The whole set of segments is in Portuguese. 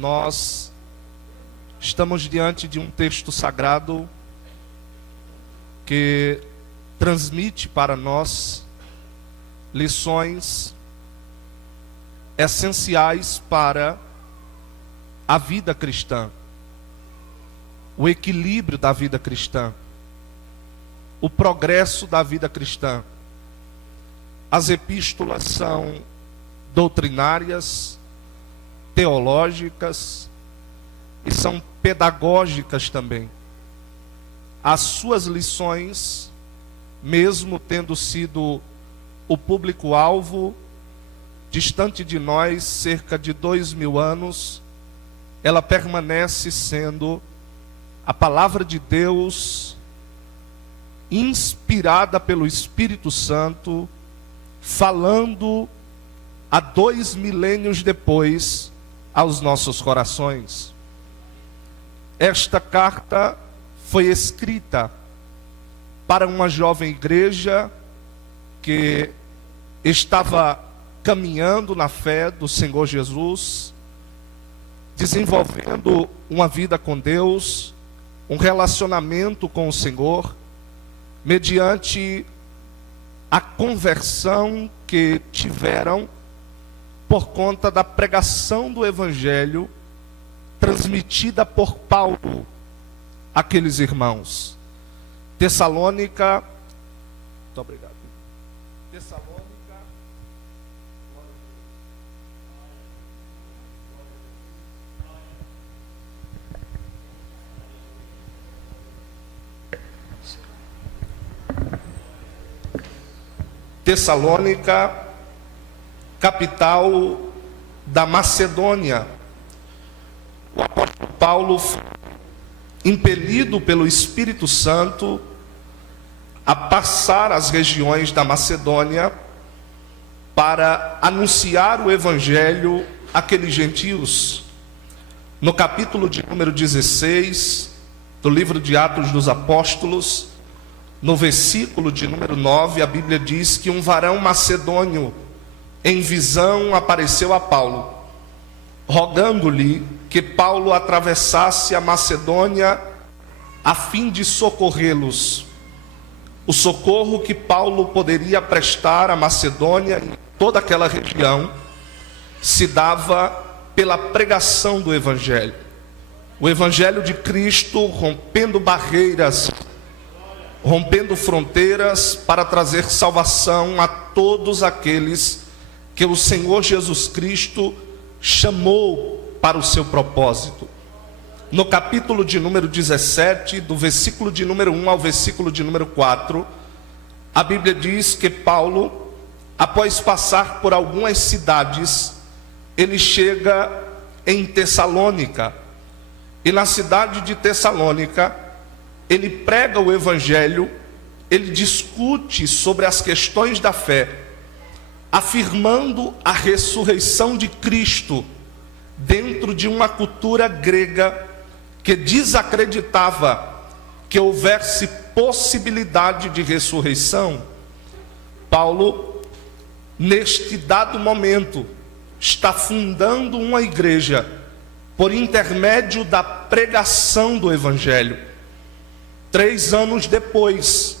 Nós estamos diante de um texto sagrado que transmite para nós lições essenciais para a vida cristã, o equilíbrio da vida cristã, o progresso da vida cristã. As epístolas são doutrinárias, teológicas e são pedagógicas também. As suas lições, mesmo tendo sido o público-alvo distante de nós cerca de 2000 anos, ela permanece sendo a palavra de Deus inspirada pelo Espírito Santo, falando há 2 milênios depois aos nossos corações. Esta carta foi escrita para uma jovem igreja que estava caminhando na fé do Senhor Jesus, desenvolvendo uma vida com Deus, um relacionamento com o Senhor, mediante a conversão que tiveram por conta da pregação do Evangelho transmitida por Paulo àqueles irmãos. Tessalônica, muito obrigado. Tessalônica, capital da Macedônia. O apóstolo Paulo foi impelido pelo Espírito Santo a passar as regiões da Macedônia para anunciar o Evangelho àqueles gentios. No capítulo de número 16 do livro de Atos dos Apóstolos, no versículo de número 9, a Bíblia diz que um varão macedônio em visão apareceu a Paulo, rogando-lhe que Paulo atravessasse a Macedônia a fim de socorrê-los. O socorro que Paulo poderia prestar à Macedônia e toda aquela região se dava pela pregação do Evangelho. O Evangelho de Cristo rompendo barreiras, rompendo fronteiras para trazer salvação a todos aqueles que o Senhor Jesus Cristo chamou para o seu propósito. No capítulo de número 17, do versículo de número 1 ao versículo de número 4, a Bíblia diz que Paulo, após passar por algumas cidades, ele chega em Tessalônica, e na cidade de Tessalônica, ele prega o Evangelho, ele discute sobre as questões da fé, afirmando a ressurreição de Cristo dentro de uma cultura grega que desacreditava que houvesse possibilidade de ressurreição. Paulo, neste dado momento, está fundando uma igreja por intermédio da pregação do Evangelho. 3 anos depois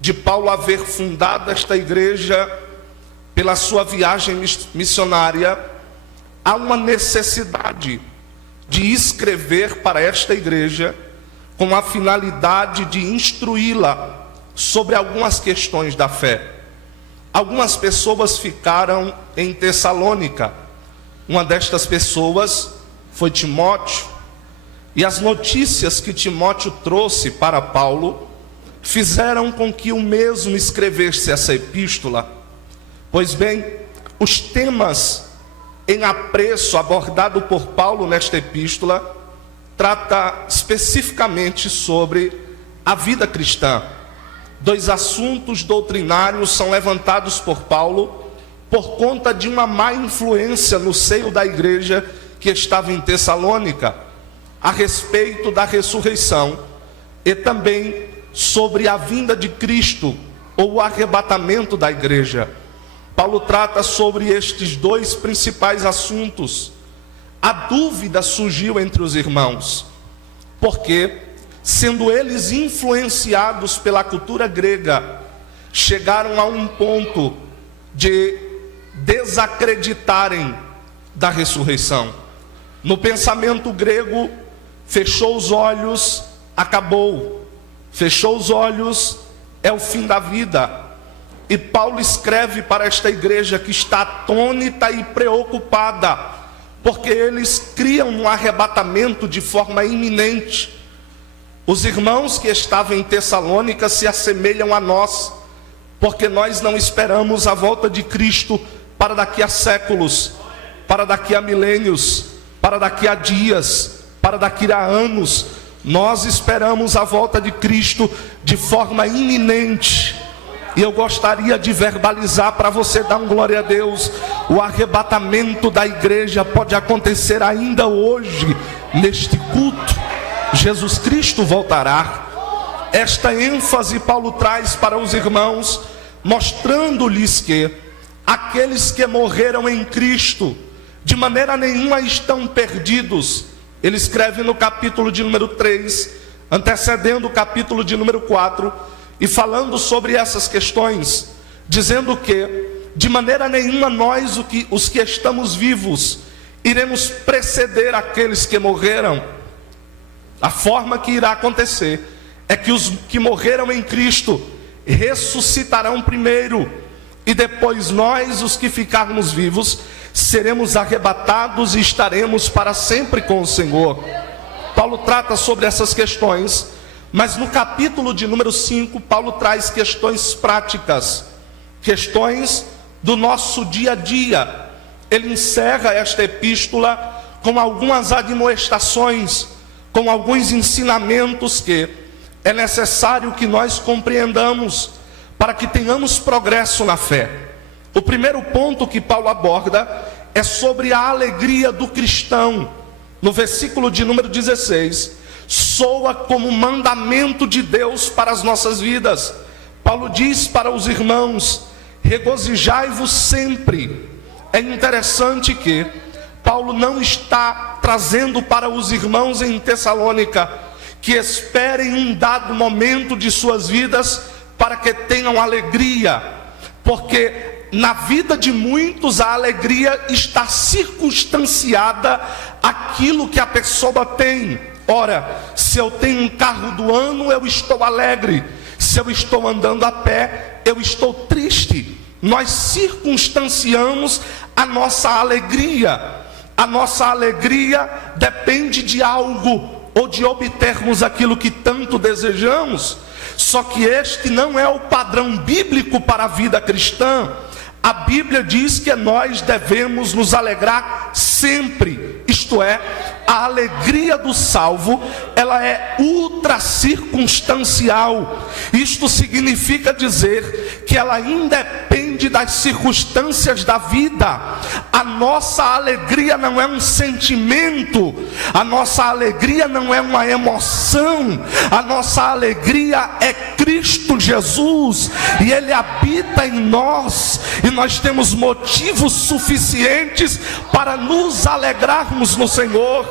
de Paulo haver fundado esta igreja, pela sua viagem missionária, há uma necessidade de escrever para esta igreja com a finalidade de instruí-la sobre algumas questões da fé. Algumas pessoas ficaram em Tessalônica. Uma destas pessoas foi Timóteo. E as notícias que Timóteo trouxe para Paulo fizeram com que o mesmo escrevesse essa epístola. Pois bem, os temas em apreço abordado por Paulo nesta epístola trata especificamente sobre a vida cristã. 2 assuntos doutrinários são levantados por Paulo por conta de uma má influência no seio da igreja que estava em Tessalônica, a respeito da ressurreição e também sobre a vinda de Cristo ou o arrebatamento da igreja. Paulo trata sobre estes 2 principais assuntos, a dúvida surgiu entre os irmãos, porque, sendo eles influenciados pela cultura grega, chegaram a um ponto de desacreditarem da ressurreição. No pensamento grego, fechou os olhos, acabou. Fechou os olhos, é o fim da vida. E Paulo escreve para esta igreja que está atônita e preocupada, porque eles criam um arrebatamento de forma iminente. Os irmãos que estavam em Tessalônica se assemelham a nós, porque nós não esperamos a volta de Cristo para daqui a séculos, para daqui a milênios, para daqui a dias, para daqui a anos. Nós esperamos a volta de Cristo de forma iminente. E eu gostaria de verbalizar para você dar um glória a Deus. O arrebatamento da igreja pode acontecer ainda hoje, neste culto. Jesus Cristo voltará. Esta ênfase Paulo traz para os irmãos, mostrando-lhes que aqueles que morreram em Cristo, de maneira nenhuma estão perdidos. Ele escreve no capítulo de número 3, antecedendo o capítulo de número 4, e falando sobre essas questões, dizendo que, de maneira nenhuma nós, os que estamos vivos, iremos preceder aqueles que morreram. A forma que irá acontecer é que os que morreram em Cristo ressuscitarão primeiro, e depois nós, os que ficarmos vivos, seremos arrebatados e estaremos para sempre com o Senhor. Paulo trata sobre essas questões, mas no capítulo de número 5, Paulo traz questões práticas, questões do nosso dia a dia. Ele encerra esta epístola com algumas admoestações, com alguns ensinamentos que é necessário que nós compreendamos para que tenhamos progresso na fé. O primeiro ponto que Paulo aborda é sobre a alegria do cristão. No versículo de número 16, soa como mandamento de Deus para as nossas vidas. Paulo diz para os irmãos: regozijai-vos sempre. É interessante que Paulo não está trazendo para os irmãos em Tessalônica que esperem um dado momento de suas vidas para que tenham alegria, porque na vida de muitos a alegria está circunstanciada àquilo que a pessoa tem. Ora, se eu tenho um carro do ano, eu estou alegre. Se eu estou andando a pé, eu estou triste. Nós circunstanciamos a nossa alegria. A nossa alegria depende de algo, ou de obtermos aquilo que tanto desejamos. Só que este não é o padrão bíblico para a vida cristã. A Bíblia diz que nós devemos nos alegrar sempre. Isto é, a alegria do salvo, ela é ultra circunstancial. Isto significa dizer que ela independe das circunstâncias da vida. A nossa alegria não é um sentimento, a nossa alegria não é uma emoção, a nossa alegria é Cristo Jesus, e Ele habita em nós, e nós temos motivos suficientes para nos alegrarmos no Senhor,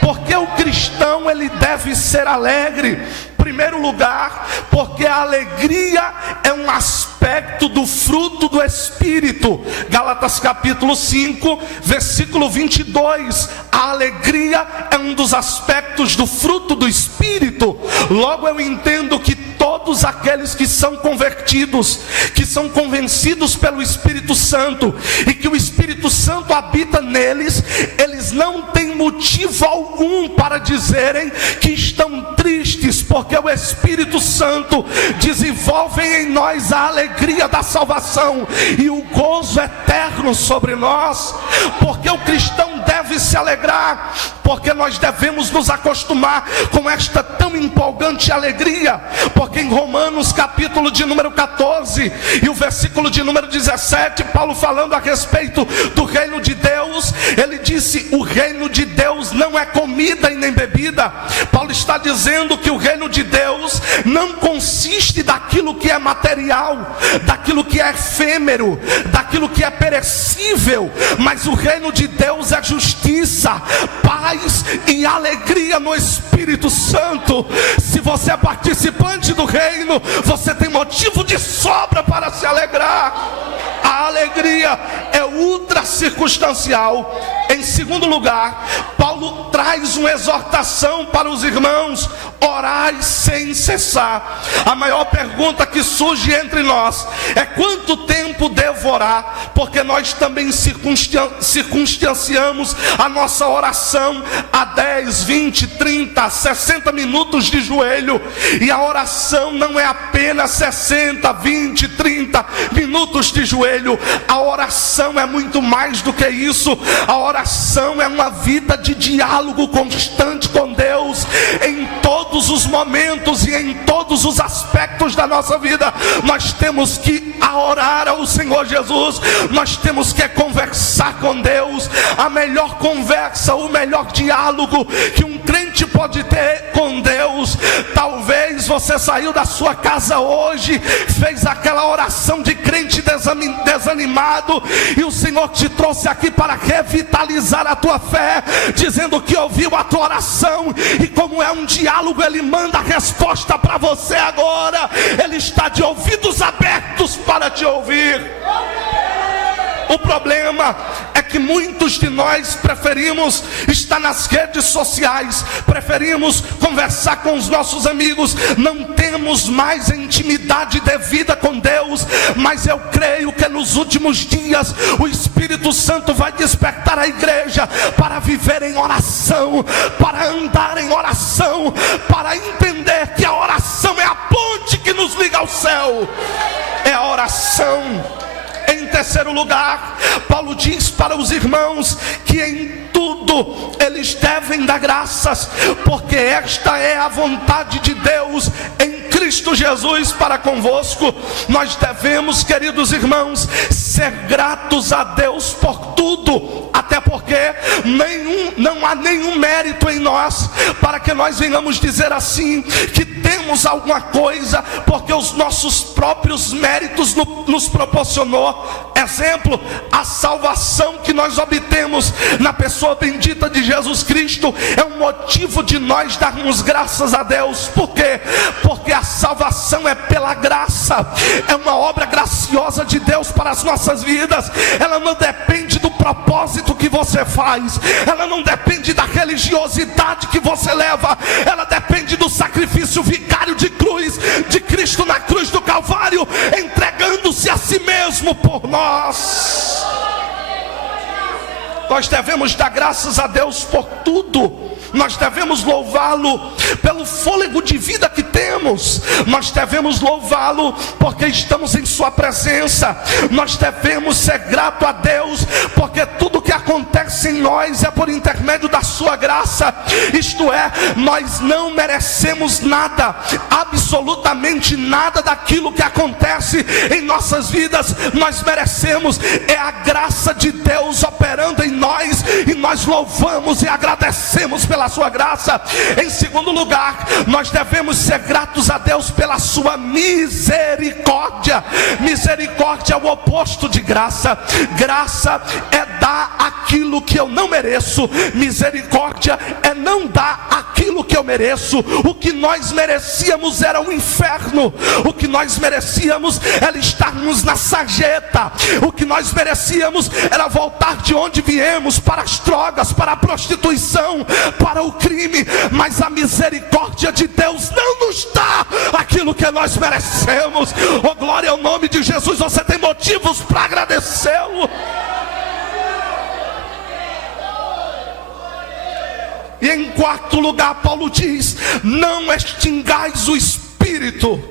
porque o cristão ele deve ser alegre. Em primeiro lugar, porque a alegria é um aspecto do fruto do Espírito. Gálatas capítulo 5, versículo 22. A alegria é um dos aspectos do fruto do Espírito. Logo eu entendo que todos aqueles que são convertidos, que são convencidos pelo Espírito Santo, e que o Espírito Santo habita neles, eles não têm motivo algum para dizerem que estão tristes, porque o Espírito Santo desenvolve em nós a alegria da salvação e o gozo eterno sobre nós. Porque o cristão deve se alegrar, porque nós devemos nos acostumar com esta tão empolgante alegria, porque em Romanos capítulo de número 14 e o versículo de número 17, Paulo falando a respeito do reino de Deus, ele disse: o reino de Deus não é comida e nem bebida. Paulo está dizendo que o reino de Deus não consiste daquilo que é material, daquilo que é efêmero, daquilo que é perecível, mas o reino de Deus é justiça, paz e alegria no Espírito Santo. Se você é participante do reino, você tem motivo de sobra para se alegrar. A alegria é ultra circunstancial. Em segundo lugar, Paulo traz uma exortação para os irmãos: orai sem cessar. A maior pergunta que surge entre nós é: quanto tempo devo orar? Porque nós também circunstanciamos a nossa oração a 10, 20, 30, 60 minutos de joelho. E a oração não é apenas 60, 20, 30 minutos de joelho. A oração é muito mais do que isso. A oração é uma vida de diálogo constante com Deus em todos os momentos e em todos os aspectos da nossa vida. Nós temos que orar ao Senhor Jesus, nós temos que conversar com Deus. A melhor conversa, o melhor diálogo que um crente pode ter com Deus. Talvez você saiu da sua casa hoje, fez aquela oração de crente desanimado, e o Senhor te trouxe aqui para revitalizar a tua fé, dizendo que ouviu a tua oração, e como é um diálogo, Ele manda a resposta para você agora. Ele está de ouvidos abertos para te ouvir. O problema é que muitos de nós preferimos estar nas redes sociais, preferimos conversar com os nossos amigos, não temos mais a intimidade devida com Deus. Mas eu creio que nos últimos dias o Espírito Santo vai despertar a igreja para viver em oração, para andar em oração, para entender que a oração é a ponte que nos liga ao céu. É a oração. Em terceiro lugar, Paulo diz para os irmãos que em tudo eles devem dar graças, porque esta é a vontade de Deus em Cristo Jesus para convosco. Nós devemos, queridos irmãos, ser gratos a Deus por tudo, até porque não há nenhum mérito em nós para que nós venhamos dizer assim que temos alguma coisa porque os nossos próprios méritos nos proporcionou. Exemplo, a salvação que nós obtemos na pessoa bendita de Jesus Cristo é um motivo de nós darmos graças a Deus. Por quê? Porque a salvação é pela graça, é uma obra graciosa de Deus para as nossas vidas. Ela não depende do propósito que você faz, ela não depende da religiosidade que você leva, ela depende do sacrifício vicário de cruz, de Cristo na cruz do Calvário, entregando-se a si mesmo por nós. Nós devemos dar graças a Deus por tudo. Nós devemos louvá-lo pelo fôlego de vida que temos. Nós devemos louvá-lo porque estamos em sua presença. Nós devemos ser grato a Deus porque tudo que acontece em nós é por intermédio da sua graça. Isto é, nós não merecemos nada, absolutamente nada daquilo que acontece em nossas vidas. Nós merecemos é a graça de Deus operando em nós, e nós louvamos e agradecemos pela sua graça. Em segundo lugar, nós devemos ser gratos a Deus pela sua misericórdia. Misericórdia é o oposto de graça. Graça é dar aquilo que eu não mereço, misericórdia é não dar aquilo que eu mereço. O que nós merecíamos era o inferno, o que nós merecíamos era estarmos na sarjeta, o que nós merecíamos era voltar de onde viemos, para as drogas, para a prostituição, para o crime. Mas a misericórdia de Deus não nos dá aquilo que nós merecemos. Oh, glória ao nome de Jesus. Você tem motivos para agradecê-lo. E em quarto lugar, Paulo diz: não extingais o espírito.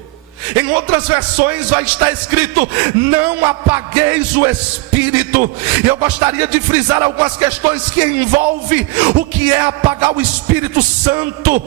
Em outras versões vai estar escrito: não apagueis o Espírito. Eu gostaria de frisar algumas questões que envolvem o que é apagar o Espírito Santo.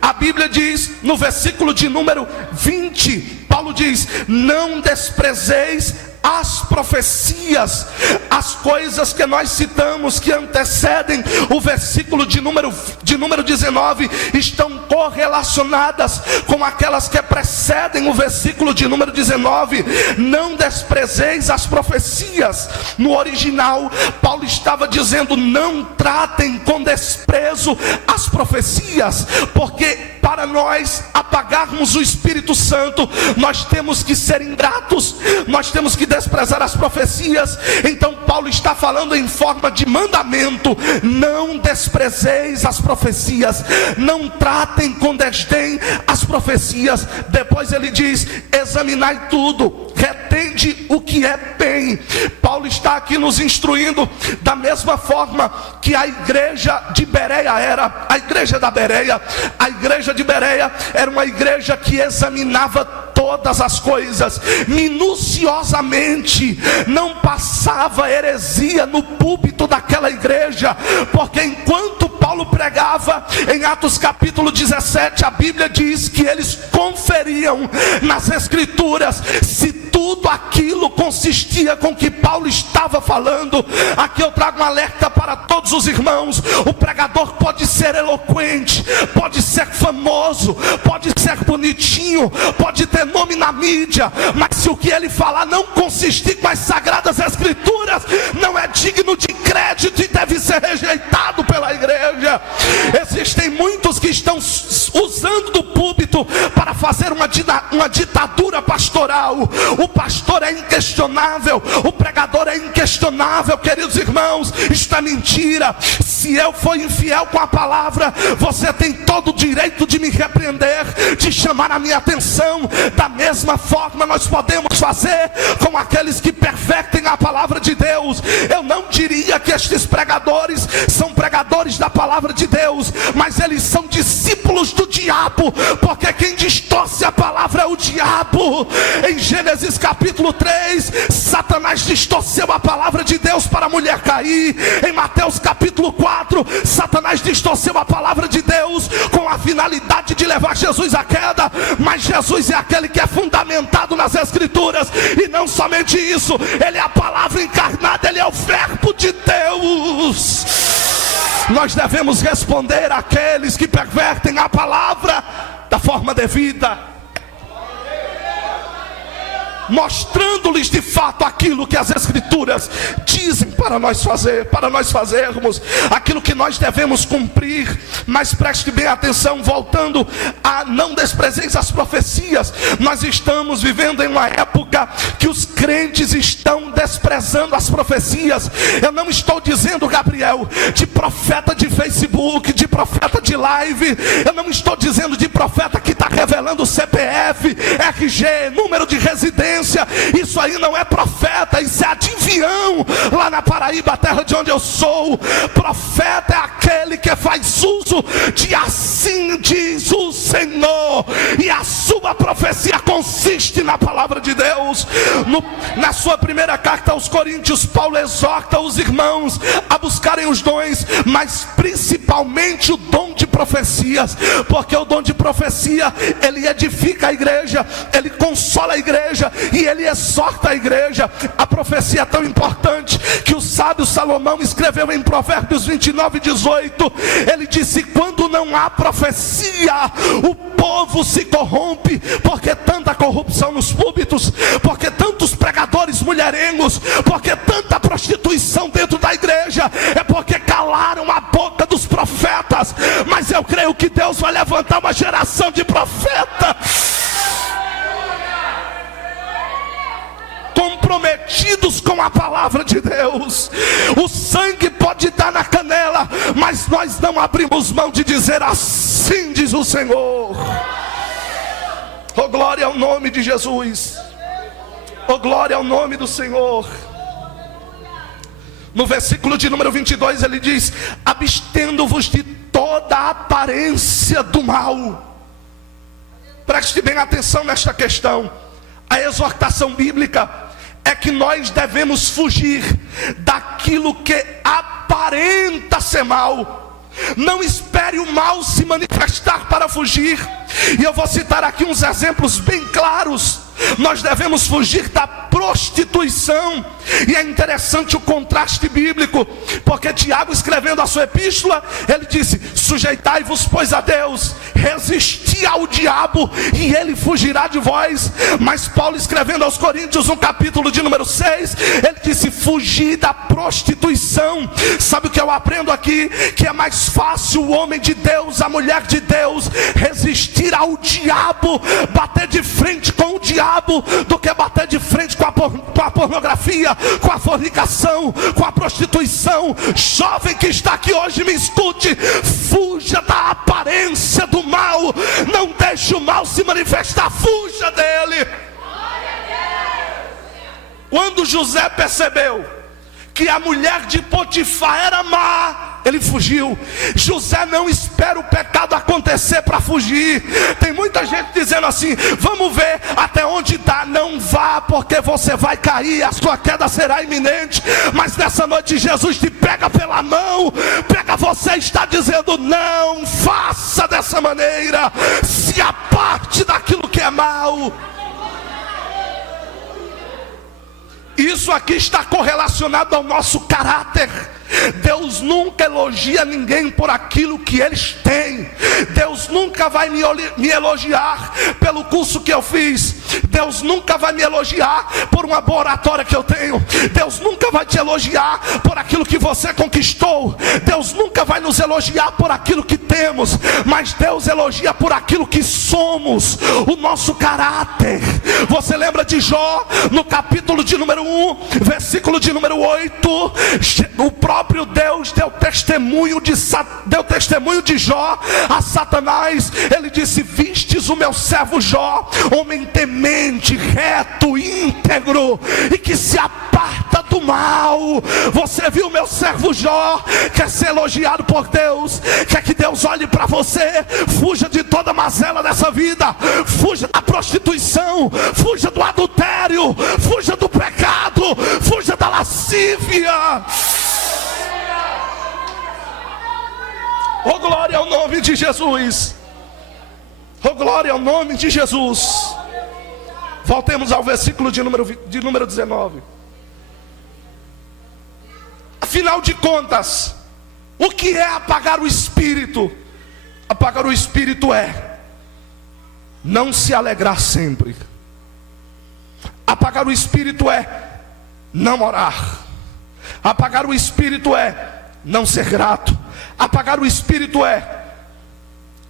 A Bíblia diz no versículo de número 20, Paulo diz: não desprezeis as profecias. As coisas que nós citamos, que antecedem o versículo de número 19, estão correlacionadas com aquelas que precedem o versículo de número 19. Não desprezeis as profecias. No original, Paulo estava dizendo: não tratem com desprezo as profecias, porque para nós apagarmos o Espírito Santo, nós temos que ser ingratos, nós temos que desprezar as profecias. Então Paulo está falando em forma de mandamento: não desprezeis as profecias, não tratem com desdém as profecias. Depois ele diz: examinai tudo, retende o que é bem. Paulo está aqui nos instruindo da mesma forma que a igreja de Bereia era. A igreja da Bereia, a igreja de Bereia era uma igreja que examinava todas as coisas minuciosamente, não passava heresia no púlpito daquela igreja, porque enquanto Paulo pregava em Atos capítulo 17, a Bíblia diz que eles conferiam nas escrituras se tudo aquilo consistia com o que Paulo estava falando. Aqui eu trago um alerta para todos os irmãos: o pregador pode ser eloquente, pode ser famoso, pode ser bonitinho, pode ter nome na mídia, mas se o que ele falar não consistir com as sagradas escrituras, não é digno de crédito e deve ser rejeitado pela igreja. Existem muitos que estão usando do púlpito para fazer uma ditadura pastoral. O pastor é inquestionável, o pregador é inquestionável. Queridos irmãos, isto é mentira. Se eu for infiel com a palavra, você tem todo o direito de me repreender, de chamar a minha atenção. Da mesma forma nós podemos fazer com aqueles que pervertem a palavra de Deus. Eu não diria que estes pregadores são pregadores da palavra de Deus, mas eles são discípulos do diabo, porque quem distorce a palavra é o diabo. Em Gênesis capítulo 3, Satanás distorceu a palavra de Deus para a mulher cair. Em Mateus capítulo 4, Satanás distorceu a palavra de Deus com a finalidade de levar Jesus à queda. Mas Jesus é aquele que é fundamentado nas escrituras, e não somente isso, ele é a palavra encarnada, ele é o verbo de Deus. Nós devemos responder àqueles que pervertem a palavra da forma devida, mostrando-lhes de fato aquilo que as escrituras dizem para nós fazermos, aquilo que nós devemos cumprir. Mas preste bem atenção, voltando a não desprezeis as profecias. Nós estamos vivendo em uma época que os crentes estão desprezando as profecias. Eu não estou dizendo, Gabriel, de profeta de Facebook, de profeta de live. Eu não estou dizendo de profeta que está revelando CPF, RG, número de residência. Isso aí não é profeta, isso é adivinhão. Lá na Paraíba, a terra de onde eu sou, profeta é aquele que faz uso de assim diz o Senhor, e a sua profecia consiste na palavra de Deus. Na sua primeira carta aos Coríntios, Paulo exorta os irmãos a buscarem os dons, mas principalmente o dom de profecias, porque o dom de profecia, ele edifica a igreja, ele consola a igreja e ele exorta a igreja. A profecia é tão importante que o sábio Salomão escreveu em Provérbios 29:18. Ele disse: quando não há profecia, o povo se corrompe. Porque tanta corrupção nos púlpitos, porque tantos pregadores mulherengos, porque tanta prostituição dentro da igreja, é porque calaram a boca dos profetas. Mas eu creio que Deus vai levantar uma geração de profetas comprometidos com a palavra de Deus. O sangue pode estar na canela, mas nós não abrimos mão de dizer: assim diz o Senhor. Oh, glória ao nome de Jesus. Oh, glória ao nome do Senhor. No versículo de número 22 ele diz: abstendo-vos de toda a aparência do mal. Preste bem atenção nesta questão. A exortação bíblica é que nós devemos fugir daquilo que aparenta ser mal. Não espere o mal se manifestar para fugir. E eu vou citar aqui uns exemplos bem claros. Nós devemos fugir da prostituição. E é interessante o contraste bíblico, porque Tiago, escrevendo a sua epístola, ele disse: sujeitai-vos pois a Deus, resisti ao diabo e ele fugirá de vós. Mas Paulo, escrevendo aos Coríntios, no capítulo de número 6, ele disse: fugir da prostituição. Sabe o que eu aprendo aqui? Que é mais fácil o homem de Deus, a mulher de Deus, resistir ao diabo, bater de frente com o diabo, do que bater de frente com a pornografia, com a fornicação, com a prostituição. Jovem que está aqui hoje, me escute: fuja da aparência do mal, não deixe o mal se manifestar, fuja dele. Quando José percebeu que a mulher de Potifar era má, ele fugiu. José não espera o pecado acontecer para fugir. Tem muita gente dizendo assim: vamos ver até onde dá. Não vá, porque você vai cair, a sua queda será iminente. Mas nessa noite Jesus te pega pela mão, pega você e está dizendo: não faça dessa maneira, se aparte daquilo que é mal. Isso aqui está correlacionado ao nosso caráter. Deus nunca elogia ninguém por aquilo que eles têm. Deus nunca vai me elogiar pelo curso que eu fiz. Deus nunca vai me elogiar por uma boa oratória que eu tenho. Deus nunca vai te elogiar por aquilo que você conquistou. Deus nunca vai nos elogiar por aquilo que temos. Mas Deus elogia por aquilo que somos, o nosso caráter. Você lembra de Jó, no capítulo de número 1, versículo de número 8, o próprio Deus deu testemunho de Jó a Satanás. Ele disse: vistes o meu servo Jó, homem temente, reto, íntegro, e que se aparta do mal. Você viu meu servo Jó? Quer ser elogiado por Deus? Quer que Deus olhe para você? Fuja de toda mazela dessa vida. Fuja da prostituição, fuja do adultério, fuja do pecado, fuja da lascívia. Oh, glória ao nome de Jesus. Oh, glória ao nome de Jesus. Voltemos ao versículo de número 19. Afinal de contas, o que é apagar o espírito? Apagar o espírito é não se alegrar sempre. Apagar o espírito é não orar. Apagar o espírito é não ser grato. Apagar o espírito é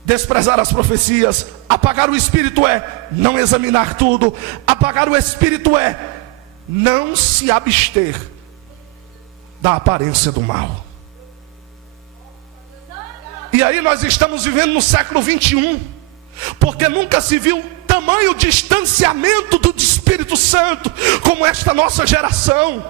desprezar as profecias. Apagar o espírito é não examinar tudo. Apagar o espírito é não se abster da aparência do mal. E aí nós estamos vivendo no século 21, porque nunca se viu tamanho distanciamento do Espírito Santo como esta nossa geração.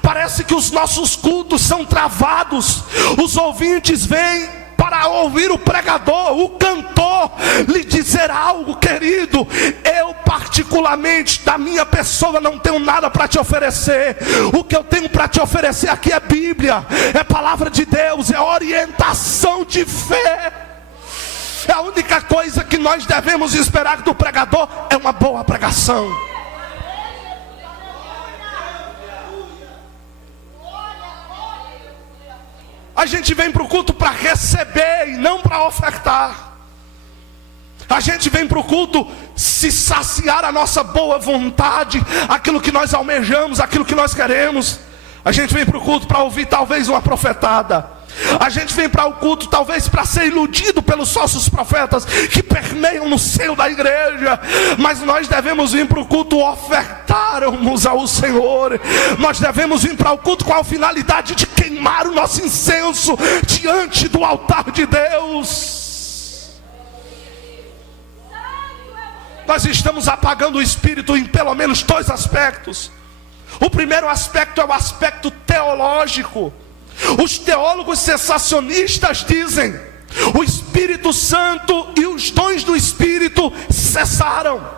Parece que os nossos cultos são travados. Os ouvintes vêm para ouvir o pregador, o cantor lhe dizer algo. Querido, eu particularmente, da minha pessoa, não tenho nada para te oferecer. O que eu tenho para te oferecer aqui é Bíblia, é palavra de Deus, é orientação de fé. É a única coisa que nós devemos esperar do pregador, é uma boa pregação. A gente vem para o culto para receber e não para ofertar. A gente vem para o culto se saciar a nossa boa vontade, aquilo que nós almejamos, aquilo que nós queremos. A gente vem para o culto para ouvir talvez uma profetada. A gente vem para o culto talvez para ser iludido pelos falsos profetas que permeiam no seio da igreja. Mas nós devemos vir para o culto ofertarmos ao Senhor. Nós devemos vir para o culto com a finalidade de queimar o nosso incenso diante do altar de Deus. Nós estamos apagando o espírito em pelo menos dois aspectos. O primeiro aspecto é o aspecto teológico. Os teólogos sensacionistas dizem: o Espírito Santo e os dons do Espírito cessaram.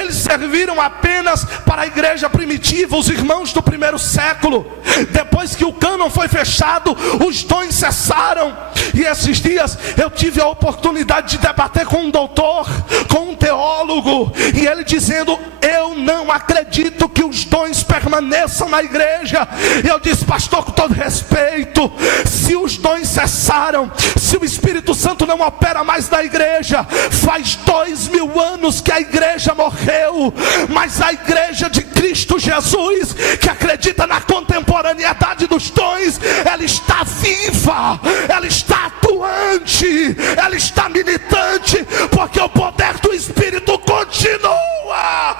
Eles serviram apenas para a igreja primitiva, os irmãos do primeiro século. Depois que o cânon foi fechado, os dons cessaram. E esses dias eu tive a oportunidade de debater com um doutor, com um teólogo, e ele dizendo: eu não acredito que os dons permaneçam na igreja. E eu disse: pastor, com todo respeito, se os dons cessaram, se o Espírito Santo não opera mais na igreja, faz 2000 anos que a igreja morreu, mas a igreja de Cristo Jesus, que acredita na contemporaneidade dos dons, ela está viva, ela está atuante, ela está militante, porque o poder do Espírito continua.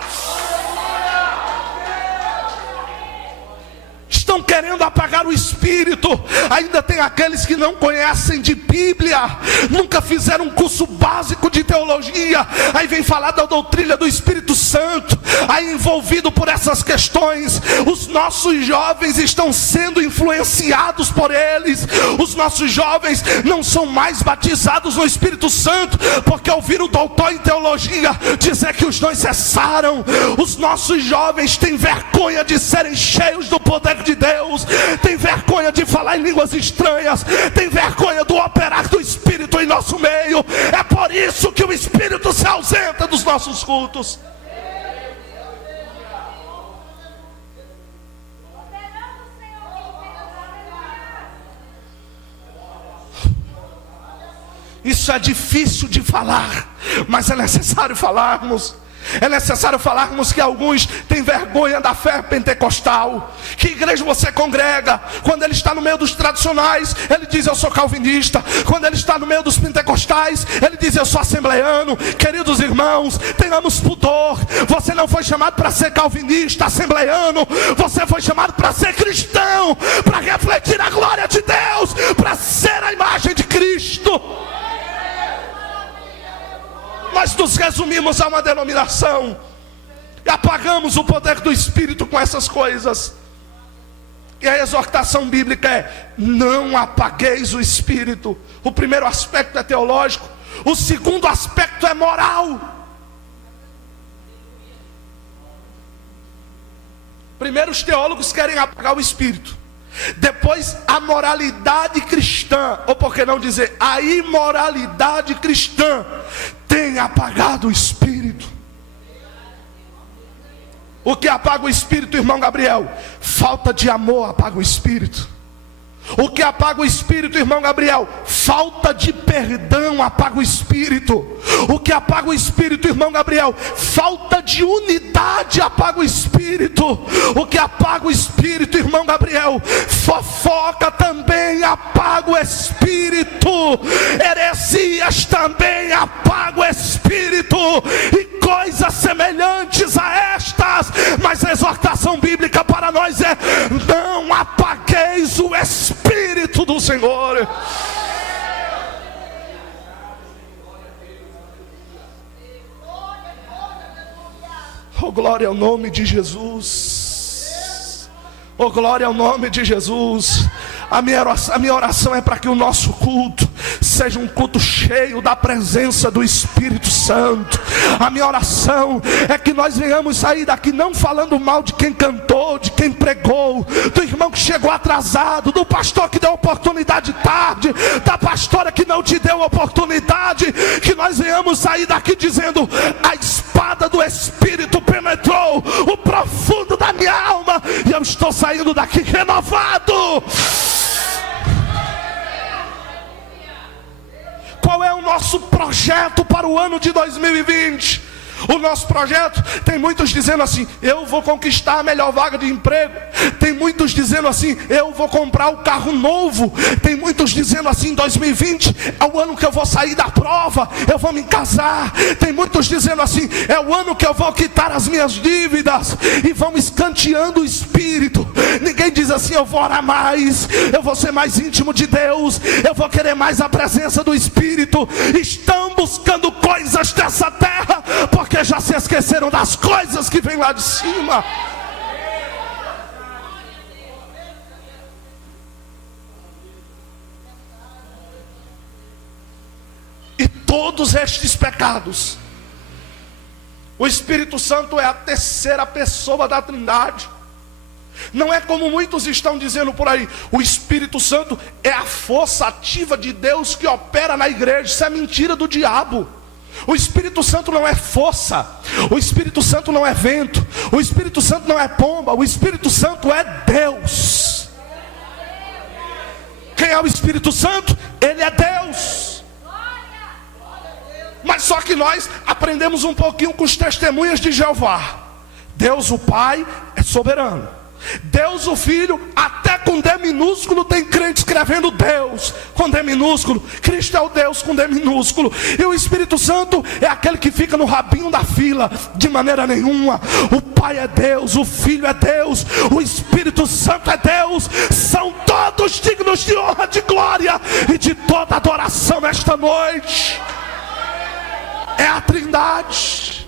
Estão querendo apagar o Espírito. Ainda tem aqueles que não conhecem de Bíblia, nunca fizeram um curso básico de teologia, aí vem falar da doutrina do Espírito Santo, aí envolvido por essas questões. Os nossos jovens estão sendo influenciados por eles. Os nossos jovens não são mais batizados no Espírito Santo, porque ouviram o doutor em teologia dizer que os dons cessaram. Os nossos jovens têm vergonha de serem cheios do poder de Deus, tem vergonha de falar em línguas estranhas, tem vergonha do operar do Espírito em nosso meio. É por isso que o Espírito se ausenta dos nossos cultos. Isso é difícil de falar, mas é necessário falarmos. É necessário falarmos que alguns têm vergonha da fé pentecostal. Que igreja você congrega? Quando ele está no meio dos tradicionais, ele diz: eu sou calvinista. Quando ele está no meio dos pentecostais, ele diz: eu sou assembleiano. Queridos irmãos, tenhamos pudor. Você não foi chamado para ser calvinista, assembleiano. Você foi chamado para ser cristão, para refletir a glória de Deus, para ser a imagem de Cristo. Nós nos resumimos a uma denominação e apagamos o poder do Espírito com essas coisas. E a exortação bíblica é: não apagueis o Espírito. O primeiro aspecto é teológico, o segundo aspecto é moral. Primeiro os teólogos querem apagar o Espírito, depois a moralidade cristã, ou por que não dizer a imoralidade cristã, tem apagado o Espírito. O que apaga o Espírito, irmão Gabriel? Falta de amor apaga o Espírito. O que apaga o Espírito, irmão Gabriel? Falta de perdão apaga o Espírito. O que apaga o Espírito, irmão Gabriel? Falta de unidade apaga o Espírito. O que apaga o Espírito, irmão Gabriel? Fofoca também apaga o Espírito. Heresias também apaga o Espírito. E coisas semelhantes a estas. Mas a exortação bíblica para nós é: não apagueis o Espírito do Senhor. Oh, glória ao nome de Jesus. Oh, glória ao nome de Jesus. A minha oração é para que o nosso culto seja um culto cheio da presença do Espírito Santo. A minha oração é que nós venhamos sair daqui não falando mal de quem cantou, de quem pregou, do irmão que chegou atrasado, do pastor que deu oportunidade tarde, da pastora que não te deu oportunidade. Que nós venhamos sair daqui dizendo: a espada do Espírito penetrou o profundo da minha alma e eu estou saindo daqui renovado. Qual é o nosso projeto para o ano de 2020? O nosso projeto, tem muitos dizendo assim: eu vou conquistar a melhor vaga de emprego. Tem muitos dizendo assim: eu vou comprar o carro novo. Tem muitos dizendo assim: 2020 é o ano que eu vou sair da prova, eu vou me casar. Tem muitos dizendo assim: é o ano que eu vou quitar as minhas dívidas. E vão escanteando o Espírito. Ninguém diz assim: eu vou orar mais, eu vou ser mais íntimo de Deus, eu vou querer mais a presença do Espírito. Estão buscando coisas dessa terra, porque já se esqueceram das coisas que vêm lá de cima. E todos estes pecados O Espírito Santo é a terceira pessoa da Trindade. Não é como muitos estão dizendo por aí, o Espírito Santo é a força ativa de Deus que opera na igreja. Isso é mentira do diabo. O Espírito Santo não é força, o Espírito Santo não é vento, o Espírito Santo não é pomba, o Espírito Santo é Deus. Quem é o Espírito Santo? Ele é Deus. Mas só que nós aprendemos um pouquinho com os testemunhas de Jeová. Deus o Pai é soberano, Deus o Filho, até com D minúsculo tem crente escrevendo Deus com D minúsculo. Cristo é o Deus com D minúsculo. E o Espírito Santo é aquele que fica no rabinho da fila. De maneira nenhuma. O Pai é Deus, o Filho é Deus, o Espírito Santo é Deus. São todos dignos de honra, de glória e de toda adoração nesta noite. É a Trindade.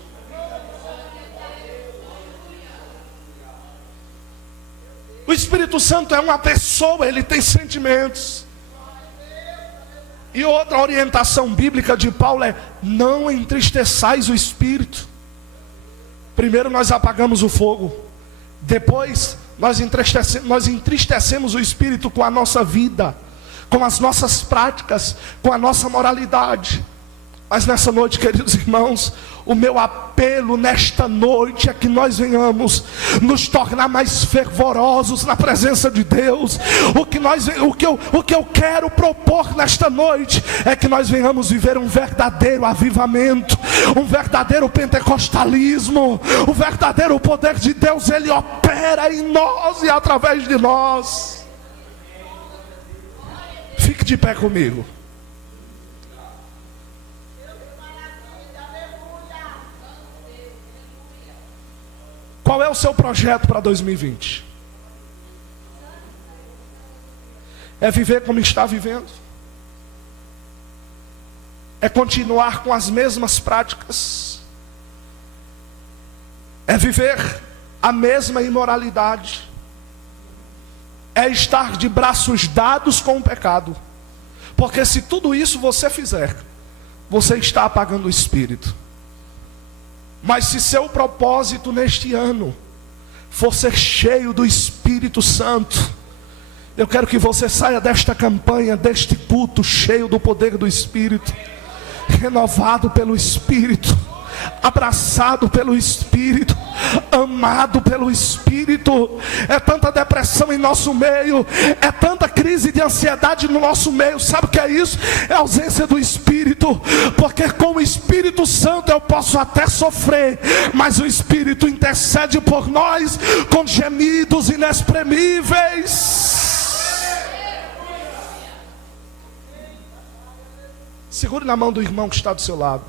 O Espírito Santo é uma pessoa, ele tem sentimentos. E outra orientação bíblica de Paulo é: não entristeçais o Espírito. Primeiro nós apagamos o fogo, depois nós entristecemos o Espírito com a nossa vida, com as nossas práticas, com a nossa moralidade. Mas nessa noite, queridos irmãos, o meu apelo nesta noite é que nós venhamos nos tornar mais fervorosos na presença de Deus. O que eu quero propor nesta noite é que nós venhamos viver um verdadeiro avivamento, um verdadeiro pentecostalismo. O verdadeiro poder de Deus, ele opera em nós e através de nós. Fique de pé comigo. Qual é o seu projeto para 2020? É viver como está vivendo? É continuar com as mesmas práticas? É viver a mesma imoralidade? É estar de braços dados com o pecado? Porque se tudo isso você fizer, você está apagando o Espírito. Mas se seu propósito neste ano for ser cheio do Espírito Santo, eu quero que você saia desta campanha, deste culto, cheio do poder do Espírito, renovado pelo Espírito, abraçado pelo Espírito, amado pelo Espírito. É tanta depressão em nosso meio, é tanta crise de ansiedade no nosso meio. Sabe o que é isso? É a ausência do Espírito. Porque com o Espírito Santo eu posso até sofrer, mas o Espírito intercede por nós com gemidos inexprimíveis. Segure na mão do irmão que está do seu lado.